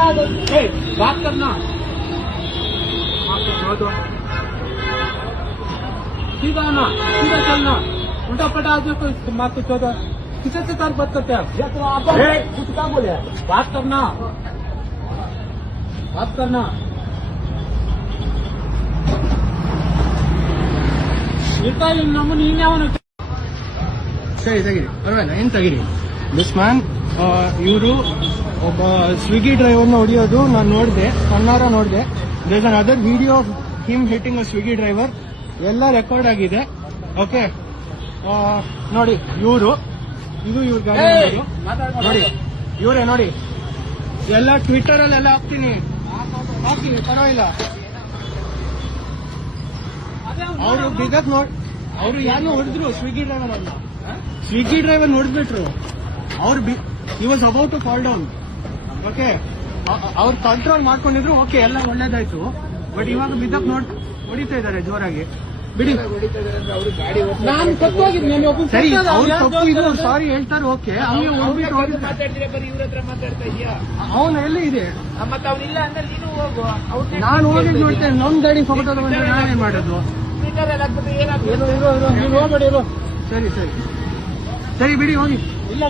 बात करना सीधा ना, सीधा चलना, उल्टा पटा आदमी को मार के चौदह किसी से बात करते हैं आप? कुछ क्या बोले? बात करना, बात करना। ನಮ್ಮನ್ನು ಇನ್ನೇ ಅವನು ಸರಿ ತೆಗಿರಿ, ಪರವಾಗಿಲ್ಲ, ಏನ್ ತೆಗಿರಿ. ದಿಸ್ ಮ್ಯಾನ್ ಇವರು ಒಬ್ಬ ಸ್ವಿಗ್ಗಿ ಡ್ರೈವರ್ನ ಹೊಡಿಯೋದು ನಾನು ನೋಡಿದೆ, ಕಣ್ಣಾರ ನೋಡಿದೆ. There another video of him hitting a Swiggy driver, ಎಲ್ಲ ರೆಕಾರ್ಡ್ ಆಗಿದೆ. ಓಕೆ, ನೋಡಿ ಇವರು, ಇದು ಇವ್ರ ಗಾಡಿ ನೋಡಿ, ಇವರೇ ನೋಡಿ, ಎಲ್ಲ ಟ್ವಿಟರ್ ಅಲ್ಲೆಲ್ಲ ಹಾಕ್ತೀನಿ, ಪರವಾಗಿಲ್ಲ. ಅವರು ಬಿಗತ್ ನೋಡಿ, ಅವರು ಯಾರನ್ನೋ ಹೊಡೆದ್ರು ಸ್ವಿಗ್ಗಿ ಡ್ರೈವರ್ ಅಲ್ಲ, ಸ್ವಿಗ್ಗಿ ಡ್ರೈವರ್ ನೋಡ್ಬಿಟ್ರು. ಅವ್ರು he was about to fall down. Okay, ಅವ್ರು ಕಂಟ್ರೋಲ್ ಮಾಡ್ಕೊಂಡಿದ್ರು. ಓಕೆ, ಎಲ್ಲ ಒಳ್ಳೇದಾಯ್ತು. ಬಟ್ ಇವಾಗ ಬಿದ್ದಕ್ ಹೊಡಿತಾ ಇದ್ದಾರೆ ಜೋರಾಗಿ. ಬಿಡಿ, ನಾನು ತಪ್ಪೋಗಿದ್ದೆ. ಸರಿ, ಅವ್ರು ತಪ್ಪು, ಇದು ಸಾರಿ ಹೇಳ್ತಾರೆ. ಓಕೆ, ಹಂಗೆ ಹೋಗ್ಬಿಟ್ಟು ಅವನು ಎಲ್ಲಿ ಇದೆ? ನಾನು ಹೋಗಿ ನೋಡ್ತೇನೆ, ನಮ್ ಗಾಡಿ ಫೋಟೋ ತಗೊಂಡ್ರೆ ನಾನೇನ್ ಮಾಡೋದು? ನೀವು ಹೋಗ್ಬೇಡಿ. ಸರಿ ಸರಿ ಸರಿ, ಬಿಡಿ, ಹೋಗಿ. ಇಲ್ಲ